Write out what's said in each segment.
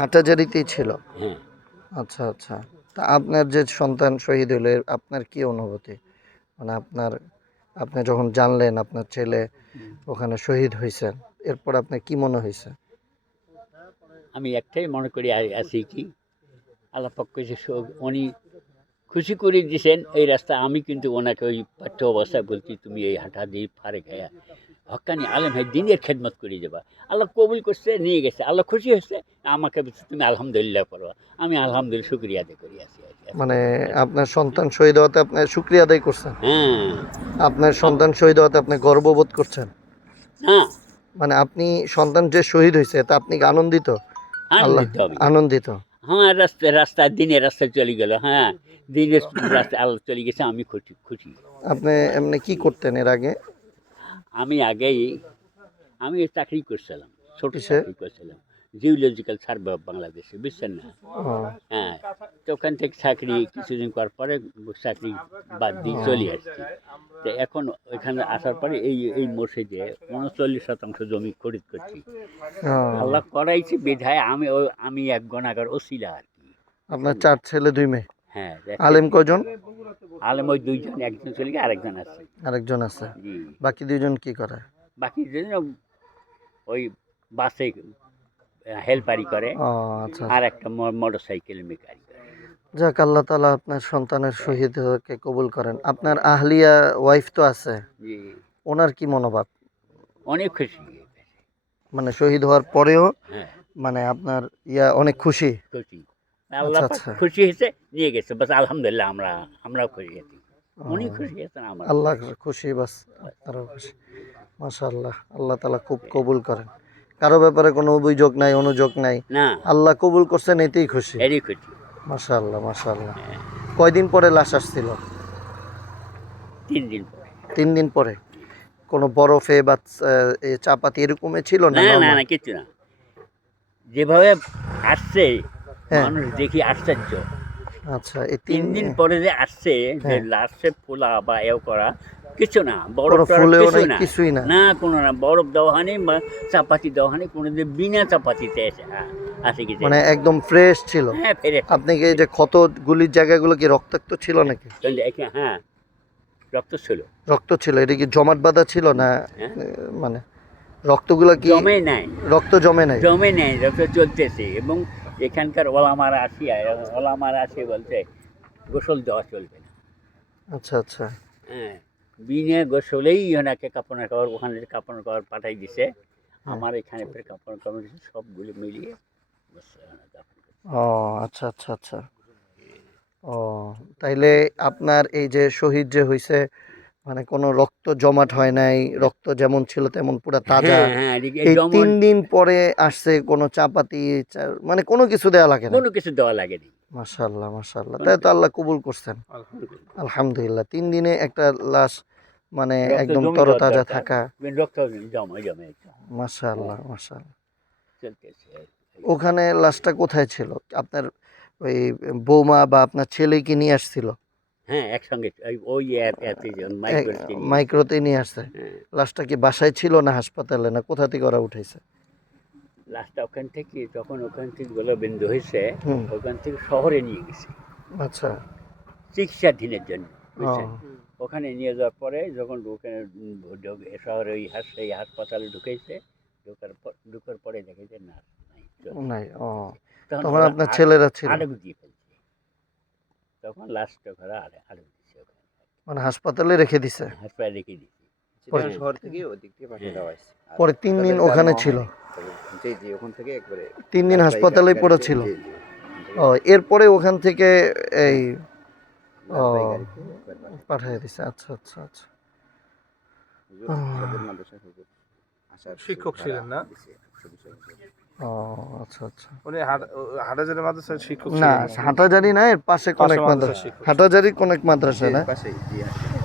হাটাজারিতেই ছিল? হ্যাঁ। আচ্ছা আচ্ছা। তা আপনার যে সন্তান শহীদ হলো আপনার কি অনুভূতি? মানে আপনার আপনি যখন জানলেন আপনার ছেলে ওখানে শহীদ হয়েছেন এরপর আপনার কি মনে হয়েছে? আমি একটাই মনে করি আছি কি আল্লাহ পক্ষ উনি খুশি করে দিয়েছেন এই রাস্তা আমি কিন্তু ওনাকে ওই পাঠ্য অবস্থায় বলছি তুমি এই হাঁটা দিয়ে ফারে খায়া হকানি আলম ভাই দিনের খেদমত করে যাবা আল্লাহ কবুল করছে নিয়ে গেছে। আল্লাহ খুশি হয়েছে আমাকে তুমি আলহামদুলিল্লাহ করো আমি আলহামদুলিল্লাহ শুক্রিয়া আদায় করি আছি। মানে আপনার সন্তান শহীদ হওয়াতে আপনি শুক্রিয়া আদায় করছেন? হ্যাঁ। আপনার সন্তান শহীদ হওয়াতে আপনি গর্ববোধ করছেন? হ্যাঁ। মানে আপনি সন্তান যে শহীদ হয়েছে তা আপনি আনন্দিত? আনন্দিত হ্যাঁ রাস্তা রাস্তা দিনের রাস্তায় চলে গেল হ্যাঁ। দিনের রাস্তায় আল্লাহ চলে গেছে আমি খুশি খুশি। আপনি এমনি কি করতেন এর আগে? আমি আগেই আমি চাকরি করছিলাম ছোট? চাকরি করছিলাম জিওলজিক্যাল সার্ভে অফ বাংলাদেশে বুঝছেন না? হ্যাঁ তো ওখান থেকে চাকরি কিছুদিন করার পরে চাকরি বাদ দিয়ে চলে আসছি। তো এখন ওইখানে আসার পরে এই এই মসজিদে উনচল্লিশ শতাংশ জমি খরিদ করছি। আল্লাহ করাইছি বিধায় আমি ও আমি এক গণাগার ওসিলা আর কি। আপনার চার ছেলে দুই মেয়ে? হ্যাঁ আলেম কজন আলেম ওই দুইজন একজন চলে গিয়ে আরেকজন আছে। আরেকজন আছে। বাকি দুইজন কি করে? বাকি ওই বাসে হেল্পারি করে। আচ্ছা আর একটা মোটর সাইকেল মেকারি করে। যাক আল্লাহ তালা আপনার সন্তানের শহীদকে কবুল করেন। আপনার আহলিয়া ওয়াইফ তো আছে। ওনার কি মনোভাব? অনেক খুশি। মানে শহীদ হওয়ার পরেও হ্যাঁ। মানে আপনার ইয়া অনেক খুশি? খুশি। আল্লাহ আচ্ছা। খুশি হয়েছে নিয়ে গেছে। বাস আলহামদুলিল্লাহ আমরা আমরাও খুশি আছি। উনি খুশি আছেন আমরা। আল্লাহ খুশি বাস আপনারাও খুশি। মাশাআল্লাহ আল্লাহ তালা খুব কবুল করেন। কারও ব্যাপারে কোনো অভিযোগ নাই অনুযোগ নাই। না। আল্লাহ কবুল করছেন এতেই খুশি। এরই খুশি। মাশাআল্লাহ মাশাআল্লাহ। হ্যাঁ, কয়দিন পরে লাশ আসছিল? তিন দিন পরে। তিন দিন পরে? কোনো বরফে বা চাপাতি এরকমে ছিল না না না কিছু না। যেভাবে আসছে। মানুষ দেখি আশ্চর্য। আচ্ছা এই তিন দিন পরে যে আসছে যে হ্যাঁ। লাশে ফোলা বা এও করা কিছু না বরফ কিছু না। কিছুই না। না কোনো না বরফ দেওয়া হয়নি বা চাপাতি দেওয়া হয়নি কোনো যে বিনা চাপাতিতে হ্যাঁ, আসে গেছে মানে একদম ফ্রেশ ছিল। হ্যাঁ ফেরে আপনি কি যে ক্ষত গুলির জায়গাগুলো কি রক্তাক্ত ছিল নাকি? হ্যাঁ রক্ত ছিল। রক্ত ছিল এটা কি জমাট বাঁধা ছিল না হ্যাঁ। মানে রক্তগুলো কি জমে নাই। রক্ত জমে নাই? জমে নেই রক্ত চলতেছে এবং এখানকার ওলামারা আসি ওলামারা আসে বলতে গোসল দেওয়া চলবে না। আচ্ছা আচ্ছা। হ্যাঁ বিনে গোসলেই ওনাকে কাপড়ের কাপড় ওখানে কাপড়ের কাপড় পাঠাই দিছে। আমার এখানে ফের কাপড় কাপড় দিছে সবগুলো মিলিয়ে। ও আচ্ছা আচ্ছা আচ্ছা। ও তাইলে আপনার এই যে শহীদ যে হইছে মানে কোনো রক্ত জমাট হয় নাই রক্ত যেমন ছিল তেমন পুরা তাজা। হ্যাঁ হ্যাঁ এই তিন দিন পরে আসছে কোনো চাপাতি চা- মানে কোনো কিছু দেওয়া লাগে না কোনো কিছু দেওয়া লাগেনি মাশাল্লাহ মাশাল্লাহ তাই তো আল্লাহ কবুল করছেন। আলহামদুলিল্লাহ। তিন দিনে একটা লাশ মানে একদম তরতাজা থাকা। রক্ত জমে জমে মাশাল্লাহ মাশাল্লাহ ওখানে লাশটা কোথায় ছিল? আপনার ওই বৌমা বা আপনার ছেলে কি নিয়ে আসছিল? হ্যাঁ একসঙ্গে ওই-। মাইক্রোতে নিয়ে আসছে। হ্যাঁ। লাশটা কি বাসায় ছিল না হাসপাতালে না কোথা থেকে ওরা উঠেছে লাস্টটা ওখান থেকে যখন ওখান থেকে গোলবিন্দু হয়েছে ওখান থেকে শহরে নিয়ে গেছে। আচ্ছা। চিকিৎসাধীনের জন্য ওখানে নিয়ে যাওয়ার পরে যখন ওখানে শহরে ওই হাস সেই হাসপাতালে ঢুকেছে ঢোকার পর ঢোকার পরে দেখেছে না নাই তখন আপনার ছেলেরা ছিল? আলেক দিয়ে তখন লাস্ট আলে ওখানে। মানে হাসপাতালে রেখে দিছে? হাসপাতালে রেখে পরে- শহর থেকে ওদিক থেকে পাঠিয়ে দেওয়া হয়েছে। পরে তিন দিন ওখানে ছিল। জি জি ওখান থেকে একবারে তিন দিন হাসপাতালেই পড়ে ছিল। ও এরপরে ওখান থেকে এই পাঠিয়ে দিছে। আচ্ছা আচ্ছা আচ্ছা। শিক্ষক ছিলেন না? ও আচ্ছা আচ্ছা। উনি হাটাজারি মাদ্রাসার শিক্ষক না হাটাজারি না এর পাশে কোন এক মাদ্রাসা। হাটাজারি কোন এক মাদ্রাসা না? পাশেই, জি,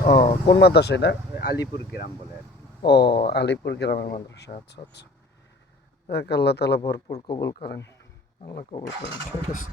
ও কোন মাদ্রাসা এটা? আলিপুর গ্রাম বলে ও আলিপুর গ্রামের মাদ্রাসা আচ্ছা আচ্ছা। যাক আল্লাহ তালা ভরপুর কবুল করেন। আল্লাহ কবুল করেন ঠিক আছে।